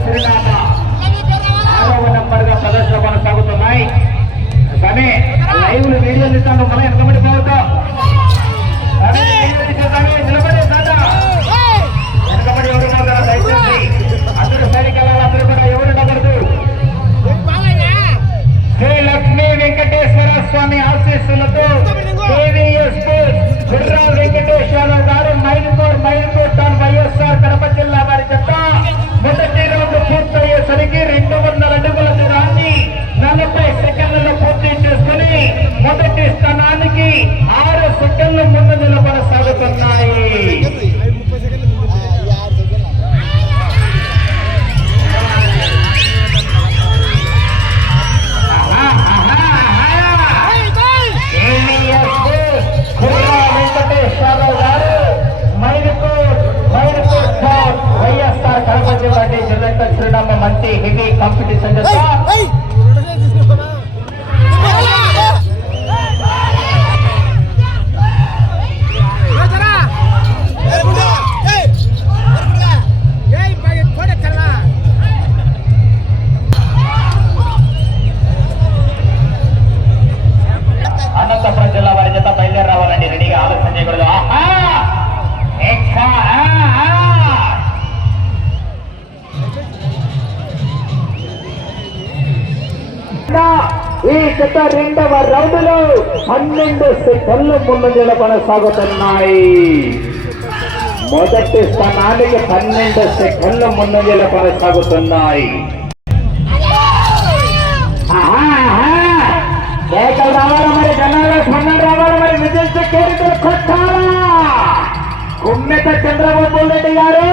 చిరునామా ఆరవ నంబర్గా ప్రదర్శన కొనసాగుతున్నాయి కానీ లైవ్ వీడియోలు ఇస్తాను మళ్ళీ వెనకబడి పోతాం నిలబడే ఎవరు ఉన్నారో దయచేసి. అందరూ సైడ్కి వెళ్ళాలి అందరూ కూడా ఎవరు ఉండకూడదు శ్రీ లక్ష్మీ వెంకటేశ్వర స్వామి ఆశీస్సులతో కేవీఎస్ గుర్రా వెంకటేశ్వరరావు గారు మైదుకూర్ మైదుకూర్ టౌన్ వైఎస్ఆర్ కడప జిల్లా కడప జిల్లా జిల్లా శ్రీరామ మంచి హెవీ కాంపిటీషన్ చేస్తా గత రెండవ రౌండ్లో పన్నెండు సెకండ్ల ముందంజల కొనసాగుతున్నాయి మొదటి స్థానానికి పన్నెండు సెకండ్ల ముందంజల కొనసాగుతున్నాయి కేకలు రావాలి మరి జనాల రావాలి మరి విజయ కేరికలు కొట్టాలా? కుమ్మెత చంద్రబాబు రెడ్డి గారు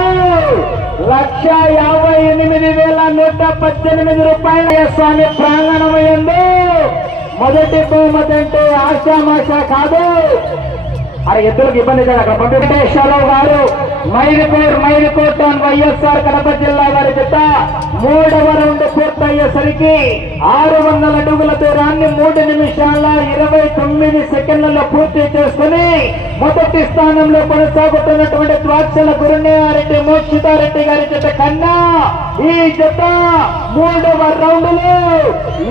లక్ష యాభై ఎనిమిది వేల నూట పద్దెనిమిది రూపాయల స్వామి ప్రాంగణమైంది మొదటి బహుమతి అంటే ఆశామాష కాదు అరే ఎద్దులకు ఇబ్బంది కదా అక్కడ వెంకటేశ్వరరావు గారు మైలుకోర్ మైలుకూర్ టౌన్ వైఎస్ఆర్ కడప జిల్లా వారి చేత మూడవ రౌండ్ పూర్తయ్యేసరికి ఆరు వందల అడుగుల దూరాన్ని మూడు నిమిషాల ఇరవై తొమ్మిది సెకండ్లలో పూర్తి చేసుకుని మొదటి స్థానంలో కొనసాగుతున్నటువంటి ద్రాక్షల గురుణ్యారెడ్డి మోక్షితారెడ్డి గారి జత కన్నా ఈ జత మూడవ రౌండ్లో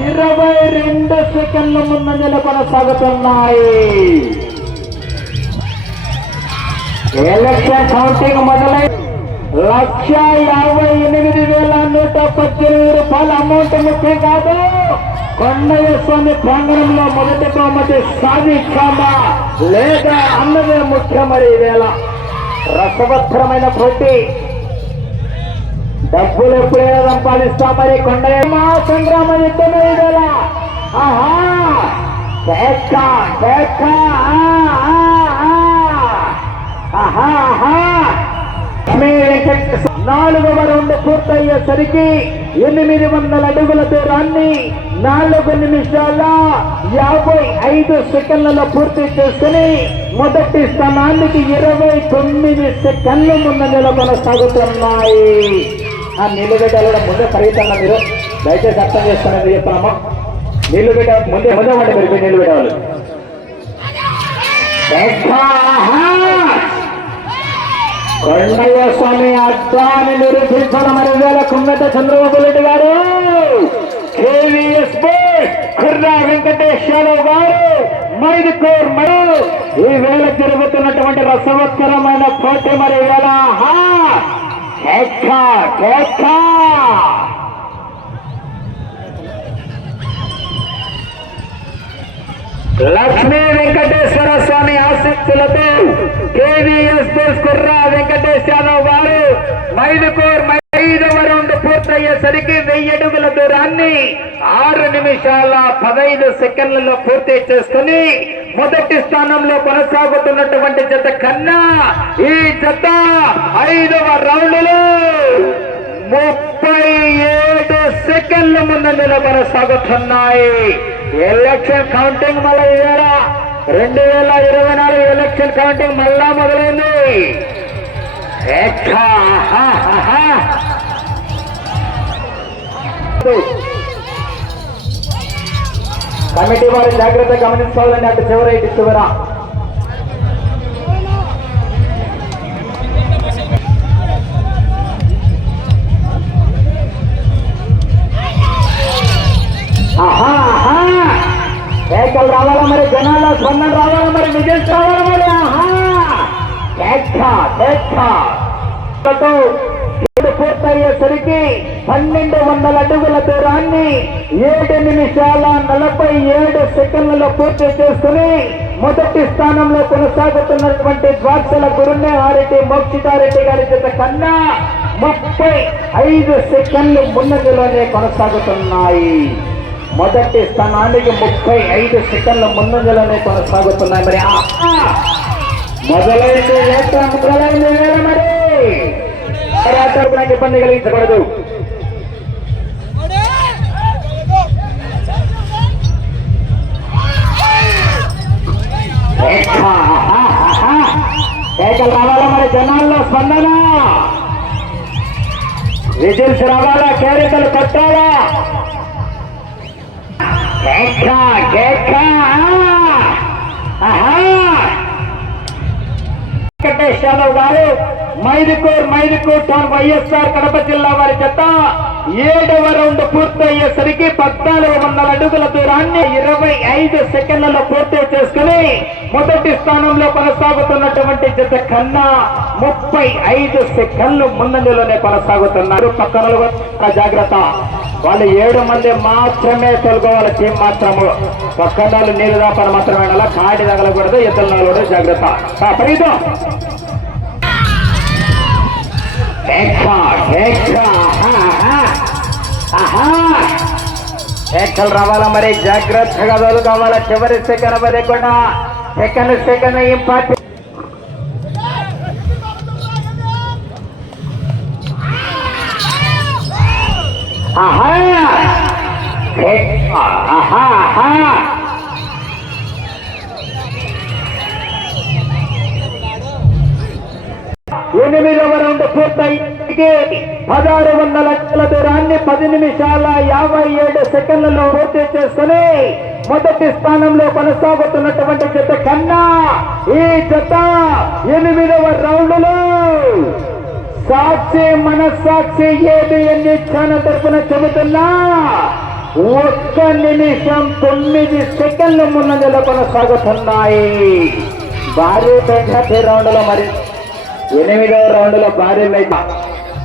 ఇరవై రెండు సెకండ్ల ముందంజలో కొనసాగుతున్నాయి. ఎలక్షన్ కౌంటింగ్ మొదలై లక్ష యాభై ఎనిమిది వేల నూట పద్దెనిమిది రూపాయల అమౌంట్ ముఖ్యం కాదు. కొండయ్య స్వామి ప్రాంగణంలో మొదటి బహుమతి సాధిస్తామా లేదా అన్నదే ముఖ్యం మరి వేళ. రసవత్తరమైన పోటీ. డబ్బులు ఎప్పుడైనా సంపాదిస్తా మరి కొండయ్య. మా సంగ్రామ యుద్ధమే వేళ ఆహా! కేక కేక ఆ, ఆ, ఆ. ఆహా, ఆహా. లక్ష్మీ వెంకటేశ్వర నాలుగవ రౌండ్ పూర్తయ్యేసరికి ఎనిమిది వందల అడుగుల దూరాన్ని నాలుగు నిమిషాల యాభై ఐదు సెకండ్లలో పూర్తి చేసుకుని మొదటి స్థానానికి ఇరవై తొమ్మిది సెకండ్ల ముందంజలో కొనసాగుతున్నాయి ఆ నీళ్ళు పెట్టాలి ముందే పరిగెత్తన్న మీరు? దయచేసి అర్థం చేసుకునేది చెప్తున్నామా నీళ్ళు ముందే ముందే వాటి మీరు నీళ్ళు పెట్టాలి కొండయ్య స్వామి అడ్డాన్ని నిరూపించడం మరి వేల కుమ్మెట చంద్రబాబు రెడ్డి గారు. కేవీఎస్ కుర్రా వెంకటేశ్వరరావు గారు మైదుకూర్ మరు. ఈ వేళ జరుగుతున్నటువంటి రసవత్తరమైన పోటీ మరి వేళ. లక్ష్మీ వెంకటేశ్వర స్వామి విద్యార్థులతో కేవీఎస్ కుర్రా యాదవ్ వారు మైదుకూర్ ఐదవ రౌండ్ పూర్తయ్యేసరికి వెయ్యి అడుగుల దూరాన్ని ఆరు నిమిషాల పదహైదు సెకండ్లలో పూర్తి చేసుకుని మొదటి స్థానంలో కొనసాగుతున్నటువంటి జత కన్నా ఈ జత ఐదవ రౌండ్లో ముప్పై ఏడు సెకండ్ల ముందు కొనసాగుతున్నాయి ఎలక్షన్ కౌంటింగ్ మళ్ళీ రెండు వేల ఇరవై నాలుగు ఎలక్షన్ కౌంటింగ్ మళ్ళా మొదలైంది. కమిటీ వారి జాగ్రత్త గమనించుకోవాలండి అటు చివర ఇటు చివర. కేకలు రావాలా మరి? జనాల స్పందన రావాలా మరి? విజయ్ రావాలా మరి? పూర్తయ్యేసరికి పన్నెండు వందల అడుగుల దూరాన్ని ఏడు నిమిషాల నలభై ఏడు సెకండ్లలో పూర్తి చేసుకుని మొదటి స్థానంలో కొనసాగుతున్నటువంటి ద్వాక్షల గురునే ఆరెడ్డి మోక్షితారెడ్డి గారి చేత కన్నా ముప్పై ఐదు సెకండ్లు ముందంజలోనే కొనసాగుతున్నాయి. మొదటి స్థానానికి ముప్పై ఐదు సెకండ్ల ముందంజలోనే కొనసాగుతున్నాయి మరి. మొదలైంది మొదలైంది మరి. పోరాటాలకు ఇబ్బంది కలిగించకూడదు. ఏహా! రావాలా మరి జనాల్లో స్పందన? విజిల్స్ రావాలా? కేరికలు కొట్టాలా? కేక కేక ఆహా వెంకటేష్ యాదవ్ గారు మైదుకూర్ మైదుకూర్ టౌన్ వైఎస్ఆర్ కడప జిల్లా వారి చేత ఏడవ రౌండ్ పూర్తయ్యేసరికి పద్నాలుగు వందల అడుగుల దూరాన్ని ఇరవై ఐదు సెకండ్లలో పూర్తి చేసుకుని మొదటి స్థానంలో కొనసాగుతున్నటువంటి జత కన్నా ముప్పై ఐదు సెకండ్లు ముందంజలోనే కొనసాగుతున్నారు. పక్కన జాగ్రత్త వాళ్ళు ఏడు మంది మాత్రమే తొలగోవాలి టీం మాత్రము. పక్కన నీళ్ళు దాపని మాత్రమే అలా కాడి తగలకూడదు ఇద్దరు నాలుగు జాగ్రత్త. ఆ, ఎక్కలు ఆహా, రావాలా మరి? జాగ్రత్తగా కావాలా చివరి సెకండ్ వరకుండా సెకండ్ సెకండ్ ఇంపార్టెంట్. ఎనిమిదవ రౌండ్ పూర్తయితే పదహారు వందల లక్షల దూరాన్ని పది నిమిషాల యాభై ఏడు సెకండ్లలో పూర్తి చేసుకుని మొదటి స్థానంలో కొనసాగుతున్నటువంటి జత కన్నా ఈ జత ఎనిమిదవ రౌండ్లో సాక్షి మనస్సాక్షి ఏది ఎన్ని ఛానల్ తరఫున చెబుతున్నా. ఒక్క నిమిషం తొమ్మిది సెకండ్ల ముందంజలో కొనసాగుతున్నాయి. భారీ పెంచే రౌండ్లో మరి ఎనిమిదవ రౌండ్లో భారీ మ్యాచ్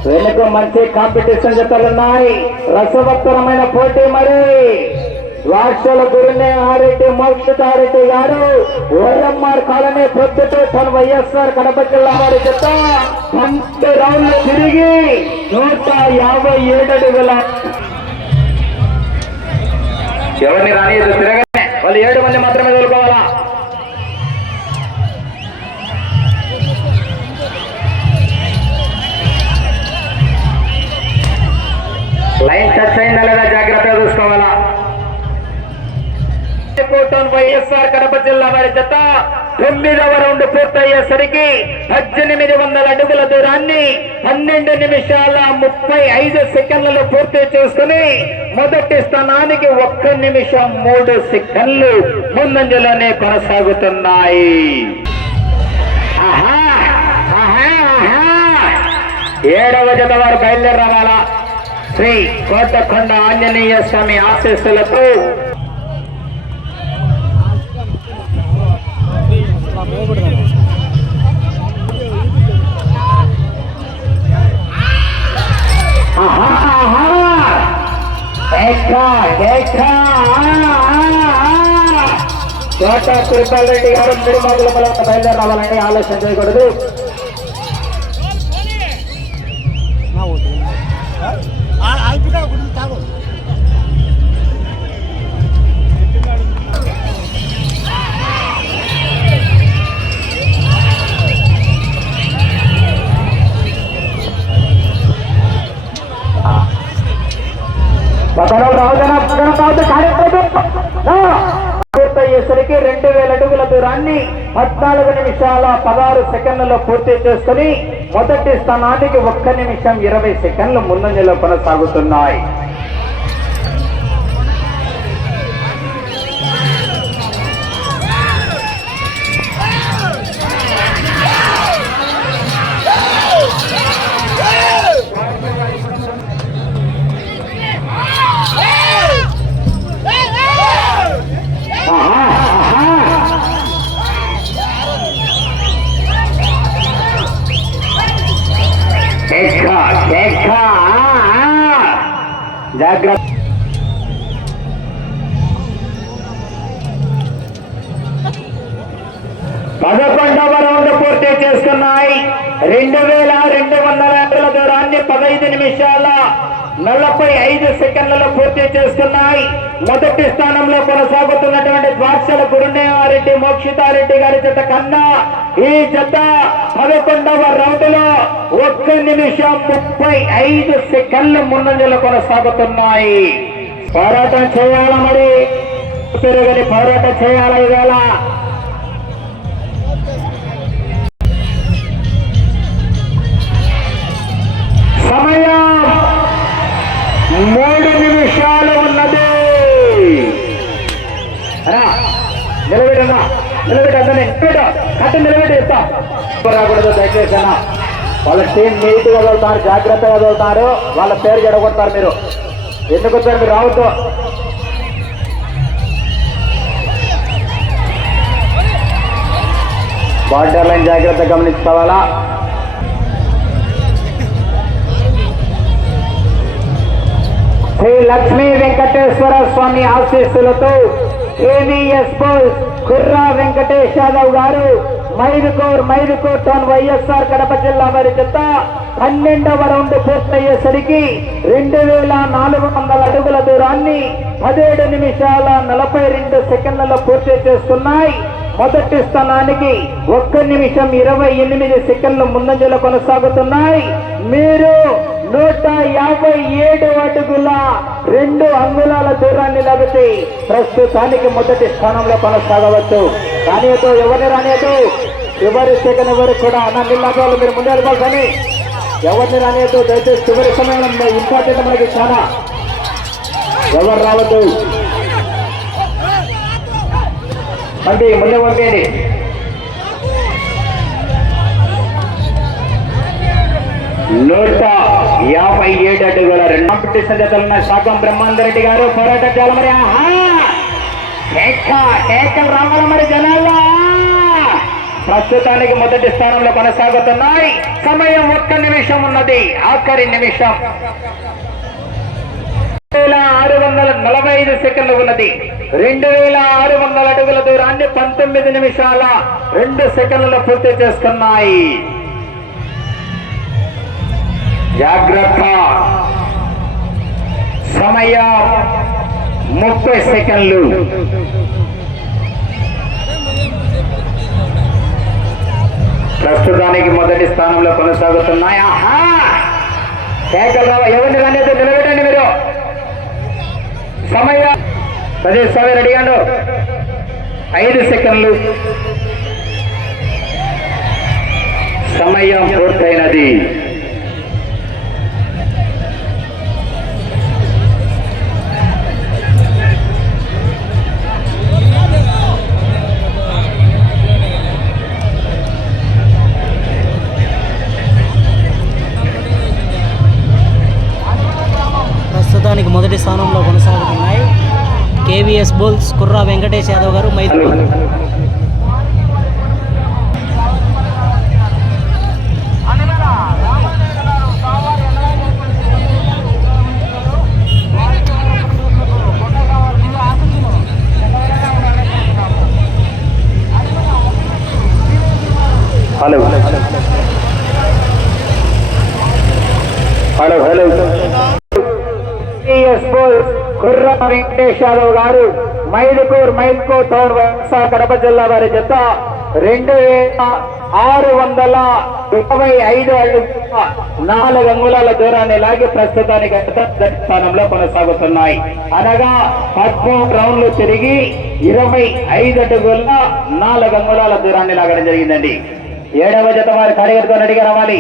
వెనుక మంచి కాంపిటీషన్ జతలున్నాయి. రసవత్తరమైన పోటీ మరి. రాష్ట్రాల గురునే ఆరెడ్డి మోక్షితారెడ్డి గారు ఓఎంఆర్ కాలనీ పొద్దుట తన వైఎస్ఆర్ కడప జిల్లా వారి జత. పంతొమ్మిది రౌండ్లు తిరిగి నూట యాభై ఏడు అడుగుల ఎవరిని రానియదు తిరగనే. వాళ్ళు ఏడు మంది మాత్రమే తోలుకోవాలా? లైన్ టచ్ అయిందా లేదా? జాగ్రత్తగా చూసుకోవాలా? వైఎస్ఆర్ కడప జిల్లా వారి జత తొమ్మిదవ రౌండ్ పూర్తయ్యేసరికి పద్దెనిమిది వందల అడుగుల దూరాన్ని పన్నెండు నిమిషాల ముప్పై ఐదు సెకండ్లలో పూర్తి చేసుకుని మొదటి స్థానానికి ఒక్క నిమిషం మూడు సెకండ్లు ముందంజలోనే కొనసాగుతున్నాయి. ఏడవ జత వారు బయలుదేరి రావాలా శ్రీ కోటకొండ ఆంజనేయ స్వామి ఆశీస్సులతో. ఆహా, కోట తిరుపతి రెడ్డి గారు తిరుమల బయలుదేరి రావాలండి ఆలోచన చేయకూడదు. పూర్తయ్యేసరికి రెండు వేల అడుగుల దూరాన్ని పద్నాలుగు నిమిషాల పదహారు సెకండ్లలో పూర్తి చేసుకుని మొదటి స్థానానికి ఒక్క నిమిషం ఇరవై సెకండ్లు ముందంజలో కొనసాగుతున్నాయి. నిమిషాల నలభై ఐదు సెకండ్లలో పూర్తి చేసుకున్నాయి మొదటి స్థానంలో కొనసాగుతున్నటువంటి ద్వార్సల గురునేవారెడ్డి మోక్షితారెడ్డి గారి జత కన్నా ఈ జత పదకొండవ రౌండ్లో ఒక్క నిమిషం ముప్పై ఐదు సెకండ్ల ముందంజలు కొనసాగుతున్నాయి. పోరాటం చేయాల మరి? పెరుగని పోరాటం చేయాలా ఇవాళ నిలబెట్ట నిలబెట్టి ఇస్తాం రాకూడదు దయచేసి అన్న. వాళ్ళ టీం నీట్గా వదులుతారు జాగ్రత్తగా వదులుతారు. వాళ్ళ పేరు జడగొడతారు మీరు. ఎందుకు వచ్చారు మీరు రావద్దు? బార్డర్ లైన్ జాగ్రత్త గమనించుకోవాలా? శ్రీ లక్ష్మీ వెంకటేశ్వర స్వామి ఆశీస్సులతో ఏవిఎస్ బోస్ కుర్రా వెంకటేష్ యాదవ్ గారు మైరుకోర్ మైరుకోర్ టౌన్ వైఎస్ఆర్ కడప జిల్లా వారి చెత్త పన్నెండవ రౌండ్ పూర్తయ్యేసరికి రెండు వేల నాలుగు వందల అడుగుల దూరాన్ని పదిహేడు నిమిషాల నలభై రెండు సెకండ్లలో పూర్తి చేస్తున్నాయి. మొదటి స్థానానికి ఒక్క నిమిషం ఇరవై ఎనిమిది సెకండ్లు ముందంజలో కొనసాగుతున్నాయి. మీరు నూట యాభై ఏడు అడుగుల రెండు అంగుళాల దూరాన్ని లాగితే ప్రస్తుతానికి మొదటి స్థానంలో కొనసాగవచ్చు. రానియదు ఎవరిని రానియదు ఎవరి సెకండ్ ఎవరు కూడా అన్న నిల్లాటోళ్ళు మీరు ముందే వెళ్ళిపోవాలి ఎవరిని రానియదు దయచేసి చివరి సమయంలో ఇంపార్టెంట్ మనకి చాలా. ఎవరు రావద్దు. అంటే ముందే పంపేయండి నూట యాభై ఏడు అడుగుల రెండు కాంపిటీషన్ జతలున్న శాఖం బ్రహ్మాందరెడ్డి గారు పోరాటం చేయాలి మరి ఆహా! రావాలి మరి జనాల్లో ప్రస్తుతానికి మొదటి స్థానంలో కొనసాగుతున్నాయి. సమయం ఒక్క నిమిషం ఉన్నది ఆఖరి నిమిషం. వేల ఆరు వందల నలభై ఐదు సెకండ్లు ఉన్నది. రెండు వేల ఆరు వందల అడుగుల దూరాన్ని పంతొమ్మిది నిమిషాల రెండు సెకండ్లలో పూర్తి చేస్తున్నాయి జాగ్రత్త. సమయ ముప్పై సెకండ్లు. ప్రస్తుతానికి మొదటి స్థానంలో కొనసాగుతున్నాయా. ఆహా! ఎవరిని రాలేదు నిలబెట్టండి మీరు. సమయ. ప్రదేశ్ స్వామి రెడీగాను ఐదు సెకండ్లు. సమయం పూర్తయినది. ప్రస్తుతానికి మొదటి స్థానంలో కొనసాగుతున్నాయి. కేవీఎస్ బోల్స్ కుర్రా వెంకటేష్ యాదవ్ గారు మైత్రి hello. Hello hello. Hello Kurra Venkatesh Yadav గారు మైదుకూర్ మైల్కూర్ టౌన్ వైఎస్ఆర్ కడప జిల్లా వారి జత రెండు వేల ఆరు వందల ఇరవై ఐదు అడుగుల నాలుగు అంగుళాల దూరాన్ని లాగి ప్రస్తుతానికి స్థానంలో కొనసాగుతున్నాయి. అనగా పద్మూడు రౌండ్లు తిరిగి ఇరవై ఐదు అడుగుల నాలుగు అంగుళాల దూరాన్ని లాగడం జరిగిందండి. ఏడవ జత వారి కార్యకర్తలు అడిగి రావాలి.